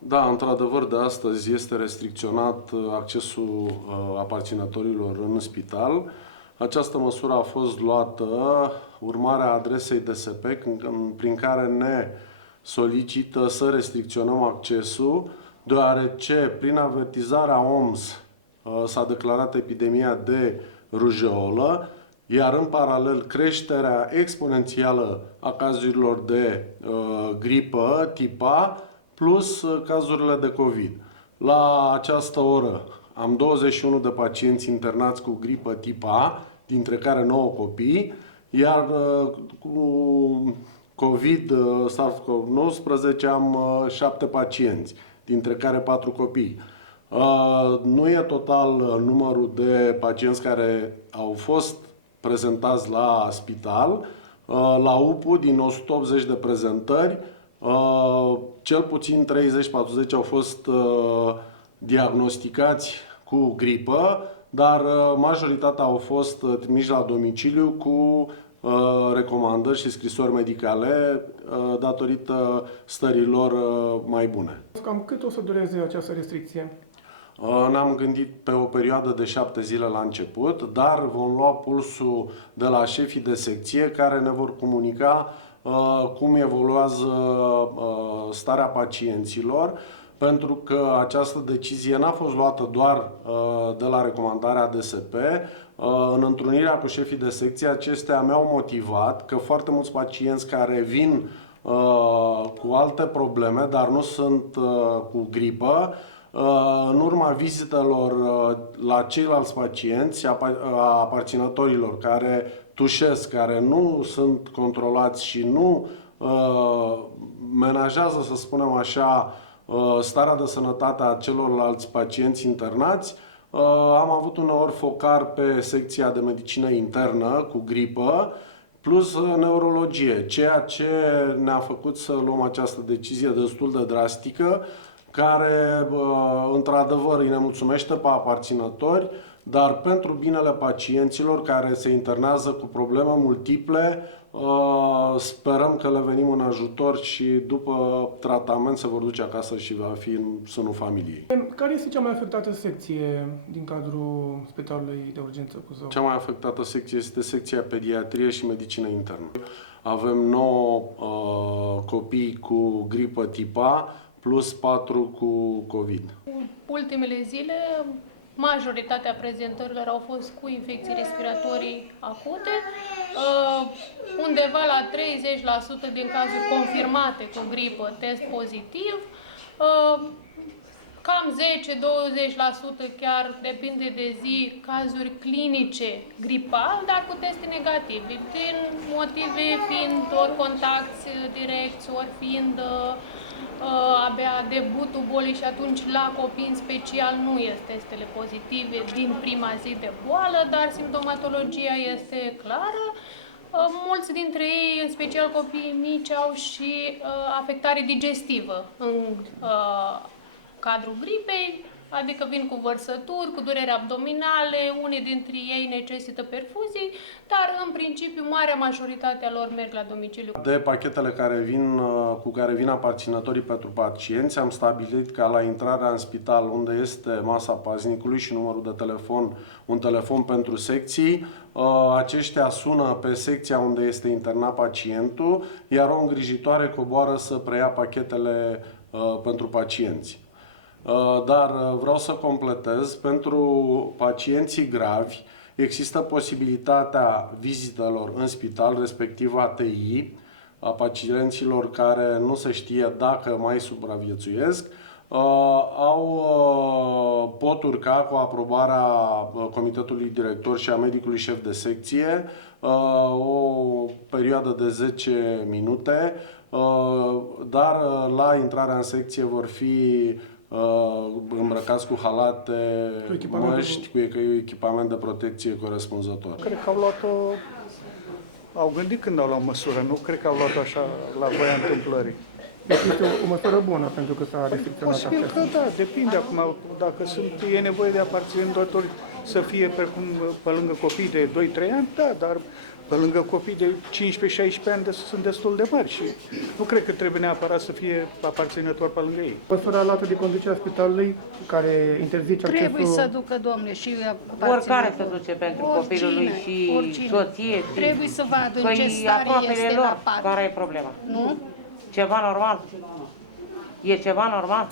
Da, într-adevăr, de astăzi este restricționat accesul aparținătorilor în spital. Această măsură a fost luată urmarea adresei DSP, prin care ne solicită să restricționăm accesul, deoarece prin avertizarea OMS s-a declarat epidemia de rujeolă, iar în paralel creșterea exponențială a cazurilor de gripă tip A, plus cazurile de COVID. La această oră am 21 de pacienți internați cu gripă tip A, dintre care 9 copii, iar cu COVID, SARS-CoV-19 am 7 pacienți, dintre care 4 copii. Nu e total numărul de pacienți care au fost prezentați la spital. La UPU, din 180 de prezentări, cel puțin 30-40 au fost diagnosticați cu gripă, dar majoritatea au fost trimiși la domiciliu cu recomandări și scrisori medicale datorită stărilor mai bune. Cam cât o să dureze această restricție? Ne-am gândit pe o perioadă de 7 zile la început, dar vom lua pulsul de la șefii de secție care ne vor comunica cum evoluează starea pacienților, pentru că această decizie n-a fost luată doar de la recomandarea DSP. În întrunirea cu șefii de secție, acestea mi-au motivat că foarte mulți pacienți care vin cu alte probleme, dar nu sunt cu gripă, în urma vizitelor la ceilalți pacienți, aparținătorilor care tușesc, care nu sunt controlați și nu menajează, să spunem așa, starea de sănătate a celorlalți pacienți internați, am avut uneori focar pe secția de medicină internă cu gripă, plus neurologie, ceea ce ne-a făcut să luăm această decizie destul de drastică, care, într-adevăr, îi nemulțumește pe aparținători, dar pentru binele pacienților care se internează cu probleme multiple, sperăm că le venim în ajutor și după tratament se vor duce acasă și va fi în sânul familiei. Care este cea mai afectată secție din cadrul Spitalului de Urgență Buzău? Cea mai afectată secție este secția pediatrie și medicină internă. Avem 9 copii cu gripă tip A, plus 4 cu COVID. Ultimele zile, majoritatea prezentărilor au fost cu infecții respiratorii acute, undeva la 30% din cazuri confirmate cu gripă, test pozitiv, cam 10-20% chiar, depinde de zi, cazuri clinice gripal, dar cu teste negative, din motive fiind ori contacti direcți, ori fiind abia debutul bolii și atunci la copii în special nu este testele pozitive din prima zi de boală, dar simptomatologia este clară. Mulți dintre ei, în special copiii mici, au și afectare digestivă în cadrul gripei, adică vin cu vărsături, cu dureri abdominale, unii dintre ei necesită perfuzii, dar în principiu marea majoritate a lor merg la domiciliu. De pachetele cu care vin aparținătorii pentru pacienți, am stabilit ca la intrarea în spital, unde este masa paznicului și numărul de telefon, un telefon pentru secții, aceștia sună pe secția unde este internat pacientul, iar o îngrijitoare coboară să preia pachetele pentru pacienți. Dar vreau să completez, pentru pacienții gravi Există posibilitatea vizitelor în spital, respectiv ATI, a pacienților care nu se știe dacă mai supraviețuiesc. Pot urca cu aprobarea comitetului director și a medicului șef de secție o perioadă de 10 minute, dar la intrarea în secție vor fi îmbrăcați cu halate, măști, cu echipament de protecție corespunzător. Cred că au gândit când au luat măsură, nu cred că au luat așa la voia întâmplării. Deci este o măsură bună pentru că s-a restricționat Posibil că da, depinde acum, dacă e nevoie de aparținători să fie pe lângă copii de 2-3 ani, da, dar pe lângă copii de 15-16 ani sunt destul de mari și nu cred că trebuie neapărat să fie aparținători pe lângă ei. Măsura luată de conducerea spitalului care interzice accesul... Trebuie să ducă, domnule, și oricare să duce pentru copilul lui și soție. Trebuie să vadă în ce stare este lor. la pat. Care e problema? Nu? Ceva normal? E ceva normal?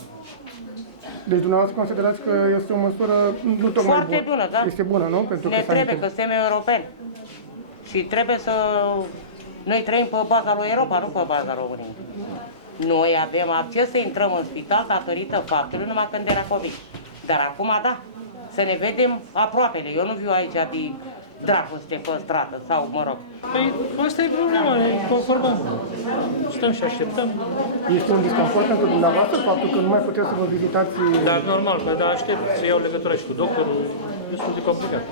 Deci dumneavoastră considerați că este o măsură nu tocmai Foarte bună, da? Este bună, nu? Pentru ne trebuie, că suntem europeni. Și trebuie să... Noi trăim pe baza lui Europa, nu pe baza României. Noi avem acces să intrăm în spital datorită faptului numai când era COVID. Dar acum, da, să ne vedem aproapele. Eu nu viu aici de dragoste pe stradă sau, mă rog. Păi asta e problema, ne conformăm. Stăm și așteptăm. Este un disconfort pentru dumneavoastră faptul că nu mai puteți să vă vizitați... Dar normal, dar aștept să iau legătura și cu doctorul, destul de complicat.